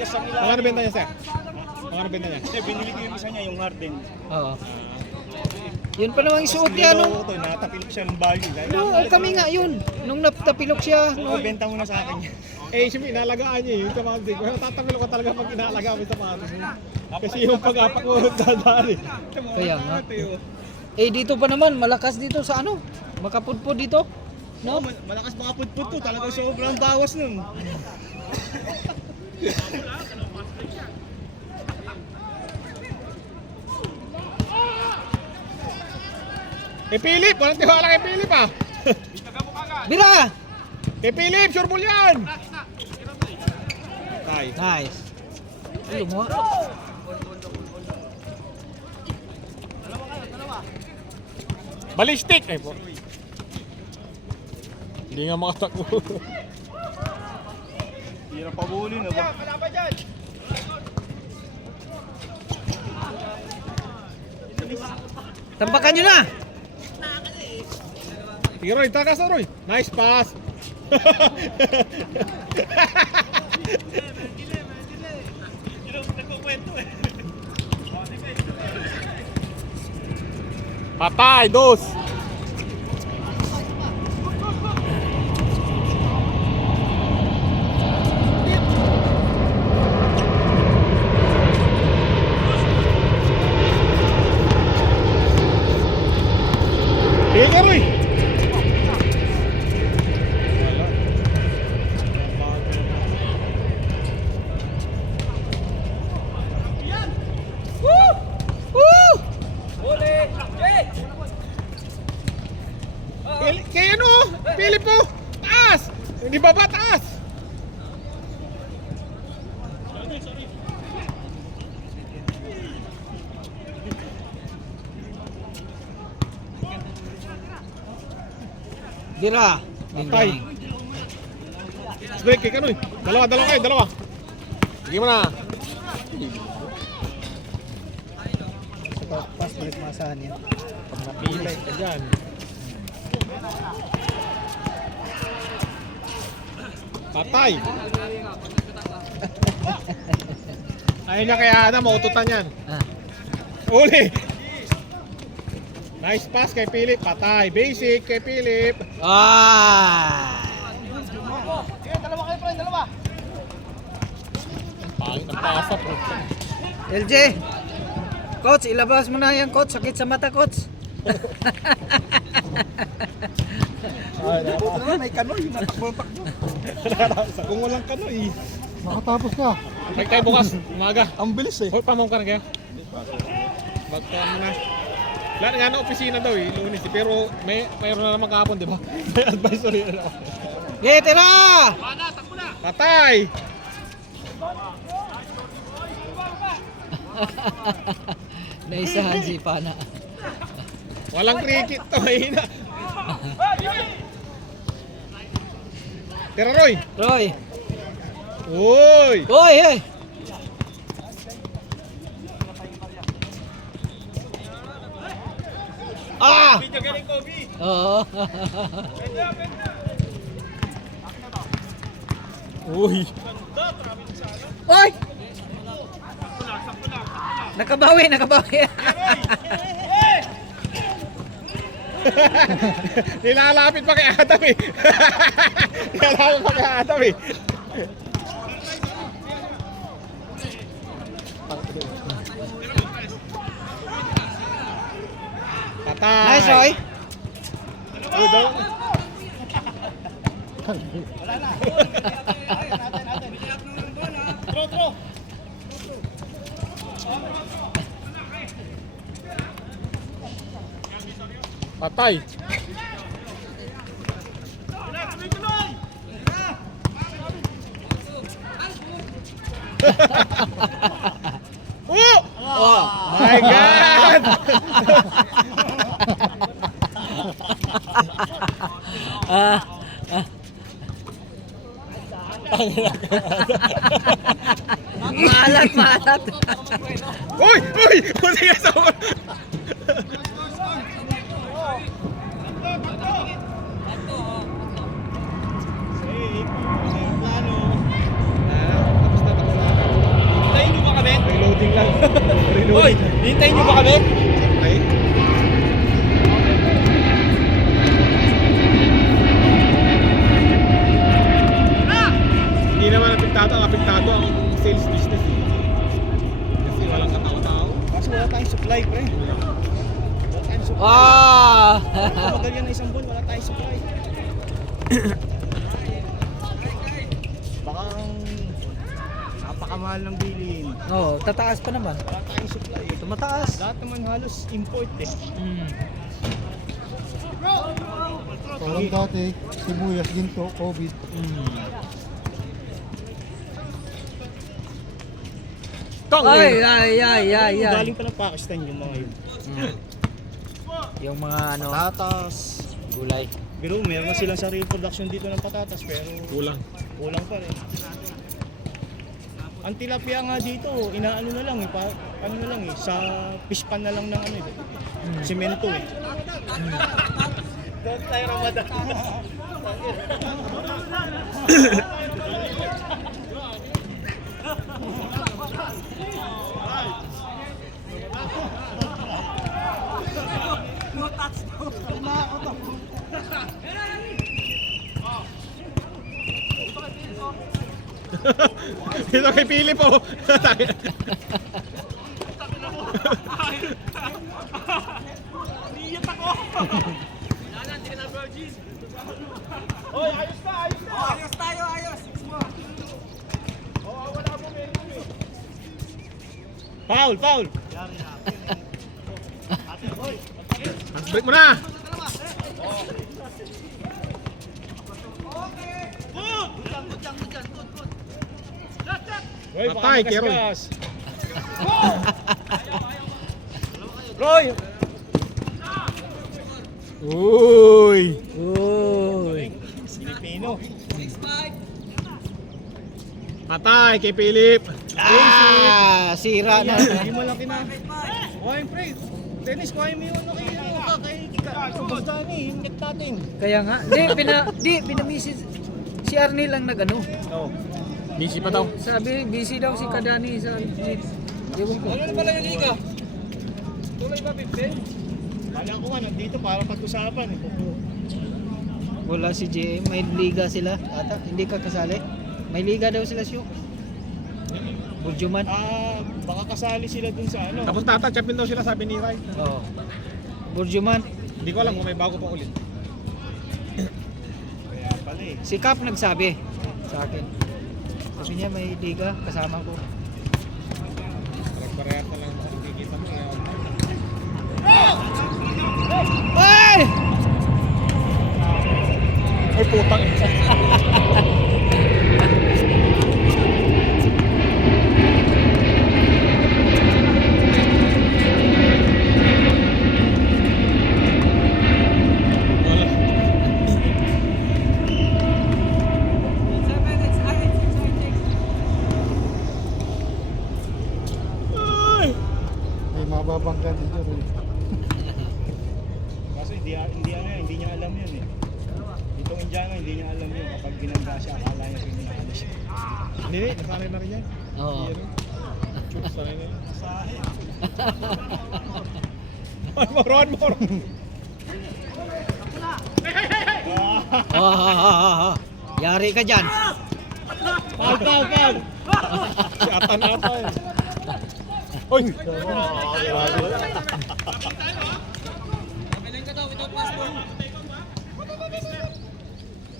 matigas ang ilalim. Ano benta niya, sir? Ano benta niya? Eh, binili ko yung isa niya, yung Harden. Oo. Yun pa namang suot niya, no? Ito, natapilok siya ng bayo. No, kami nga yun. Nung napilok siya, no? Benta mo na sa akin yan. Eh, siyempre, inalagaan niya yung sapatos. Pero tatamilo ka talaga pag inalagaan mo yung sapatos mo. Kasi yung pag-apak mo, dadari. Kaya nga. Eh, dito pa naman, malakas dito sa ano? Makapudpud dito. No? Malakas mga putput to, talagang sobrang bawas nun. Kay Philip, walang tiwala kay Philip ah. Bira! Kay Philip, sure ball yan. Tay. Nice. Ay, mo. Ballistic! Ay po. Hindi nga makatakbo. Hirap pabulin, no? Tampakan nyo na! Sige Roy, takas na Roy. Nice pass. Patay, dos. Sige Roy. Kaya ano? Philip po! Taas! Hindi ba ba taas? Bira! Patay. Break, kaya ano eh. Dalawa kayo, dalawa. Sige mo na. Pas balik masahan yan. Pag napilay ka dyan. Patay. Ayaw niya kaya Adam, maututan yan. Ah. Uli. Nice pass kay Philip. Patay. Basic kay Philip. Ah! Pangit ang pasa bro. LJ! Coach, ilabas mo na yan, coach. Sakit sa mata, coach. May kanoy, natakbo-takbo. Kung walang kanoy. Nakatapos ka. Break tayo bukas. Umaga. Ang bilis eh. Hoy, pamong ka na kayo. Magkuhan mo na. Lahat nga na opisina daw eh, Lunes eh. Pero mayroon na naman kahapon, di ba? May advisory na naman. Yeah, tira! Patay! Naisahan si Pana. Walang cricket to, mahina. Tira Roy! Roy! Uy! Hoy, hey! Ah! Oo. Uy! Hoy! Nakabawi. Nilalapit pa kay Adam eh. Nilalapit pa kay Adam eh. Patay! Nice, Roy! Uy, daw. Patay! Oh! Oh! My God! Ah! Maalat! Uy! Uy! Buti ka sa Tapos na. Hintayin nyo ba kami? Okay. Hindi naman apektado ang sales business eh. Kasi walang katao-tao. Kasi wala tayong supply, pre. Wala tayong supply. Ah! Tumagal yan na isang buwan, wala tayong supply. Baka ang napakamahal ng bilhin. Oo, tataas pa naman. Wala tayong supply. Tumataas. Lahat naman halos import eh. Mm. Parang dati, sibuyas, ginto, COVID. Tong! Ay, ay, ay, ay, ay. Galing pa ng Pakistan yung mga yun. Mm. Yung mga ano, Patatas. gulay. Pero meron na silang sarili production dito ng patatas pero Kulang. kulang pa rin. Ang tilapia nga dito, inaano na lang eh, ano na lang eh, sa fish pan na lang ng ano eh, semento eh. Doon tayo Ramadan. Ito kay Philip oh. Foul, foul. Hands break mo na! Roy, baka Patay, kay Roy. magasgas. Roy! Uy! Uy. Filipino. Patay kay Philip! Ah, sira na. Hindi mo lang kina. Kuhain pre. Dennis, kuhain mo yung ano kay Kabastani, hingit natin. Kaya nga, pinamisis si Arnie lang nagano. Oo. Busy pa daw. Sabi, busy daw si Kadani sa ewan ko. Ano na pala yung liga? Tuloy ba, 15? Kala ko nga, nandito para pag-usapan eh. Wala si JM, may liga sila. Ata, hindi ka kasali? May liga daw sila siyo. Burjuman. Ah, baka kasali sila dun sa ano. Tapos champion daw sila sabi ni Rai. Oo. Burjuman. Hindi ko alam kung may bago pa ulit. Kaya pala eh. Si Cap nagsabi sa akin. Sabi niya may liga, kasama ko. Parehas na lang kung nakikita mo. Ay! Ay putang ina. May mababangga dito rin. Kaso hindi niya alam yun eh. Itong Indiano, hindi niya alam yun. Kapag binangga siya, akala niya pinakali siya. Hindi, nasanay na rin yan. Oo. Yan, Chuk, sanay na yan. One more. Ah. Yari ka dyan. Foul! Si Atan ata eh. Oy!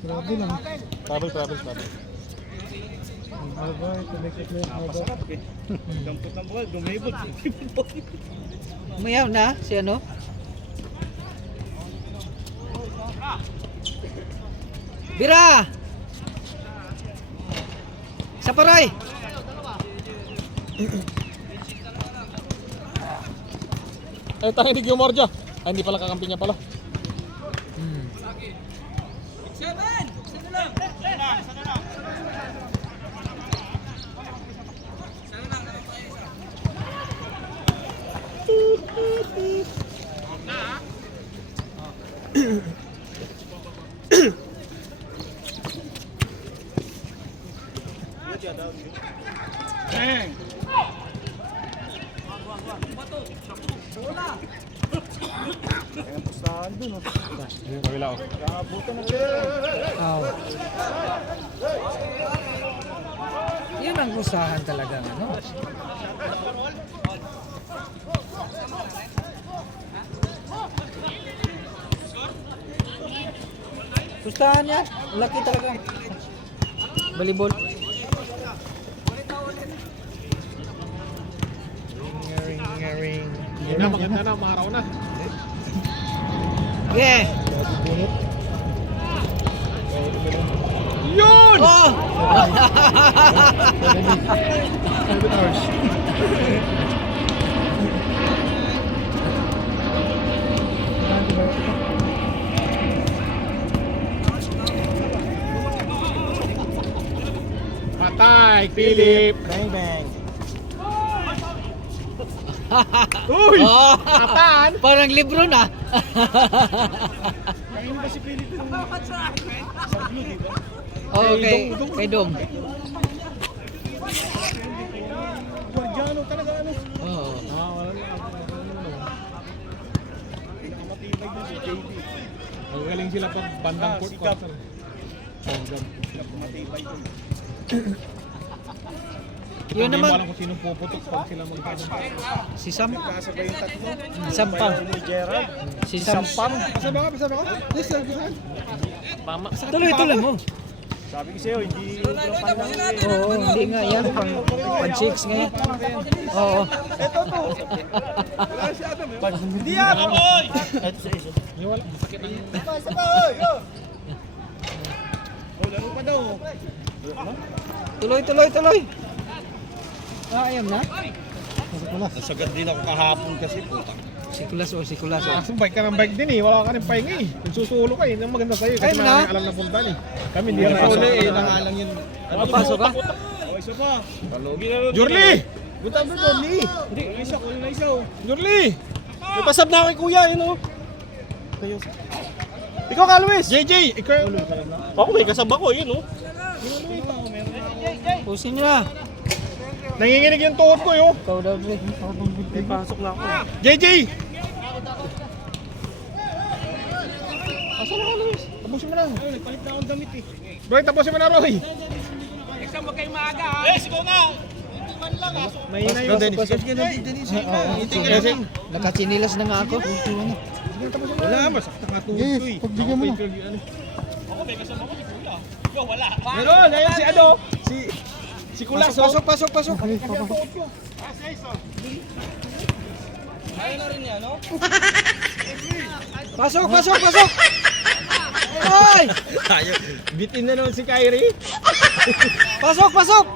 Grabe lang. Travel. Ang haba, ito make it haba. Napasarap eh. Dampot ng bukal, gumibot. Umayaw na si ano? Bira! Sa paray! Ay, tayo ni Guimorja. Ay, hindi pala kakampi niya pala. Bang! Kaya pustahan dun, oh. Yung kabila oh. Kakabutan na sila. Oh. Yun ang usahan talaga, ano? Pustahan niya. Laki talaga. Volleyball. Ring. Yun na, maganda na, umaraw na. Yeah! Yun! Oh! 7 hours. Patay, Philip! Bang, bang. Uy! Oh! Kataan! Parang libro na. Ayun ba si Philip yung sa blue, di ba? Oh, kay Dong. Guardiano talaga, ano? Oo. Wala na. Pinakamatibay dun si JD. Magaling sila pag bandang court. Si Gab. Gab. Pinakamatibay dun. Yun Hindi mo naman, alam kung sinong puputok pag sila magkano. si Sam. Kasabay yung tatlo. Sampang. Bayan ni Gerald. Si Sam. Pasaba ka? Yes, sir. Tuloy mo. Sabi ko sa'yo, hindi yung panlang Oo, hindi nga yan. Pang 1-6 ngayon. Oo. Hindi ako, boy! Ito sa isa. Yung wala, masakit ang... Oh, laro pa daw. Tuloy. Ayam na. Nasagad din ako kahapon kasi puta. Sikulas. Kaso bike ka ng bike din eh, wala ka ng pahinga eh. Kung susulo ka eh, ang maganda sa'yo kasi Ay, na? maraming alam na puntan eh. Kami hindi na Wala pasok. nangalang yun. Papasok ka? Oh, isa pa. Jurli! Punta mo, Johnny. Hindi, isa ko na isa. Jurli! May pasab na kay kuya, yun o. Ikaw ka, Luis. JJ! Ikaw! Ako may kasab ako, yun o. Pusin nyo na. Nanginginig yung tuhod ko yun. Ikaw daw, Dre. May pasok na ako. JJ! Asa na ka, Luis? Tapusin mo na. Ayun, nagpalit na akong damit eh. Roy, tapusin mo na, Roy. Mahina yung pasok. Oo. Nakachinilas na nga ako. Wala, masakta nga tuhod Yes, ko eh. pagbigyan mo na. Meron, ayun si ano? Si Kulas. Pasok. Okay, papa. Pasok. Ay! Bitin na naman si Kyrie. Pasok.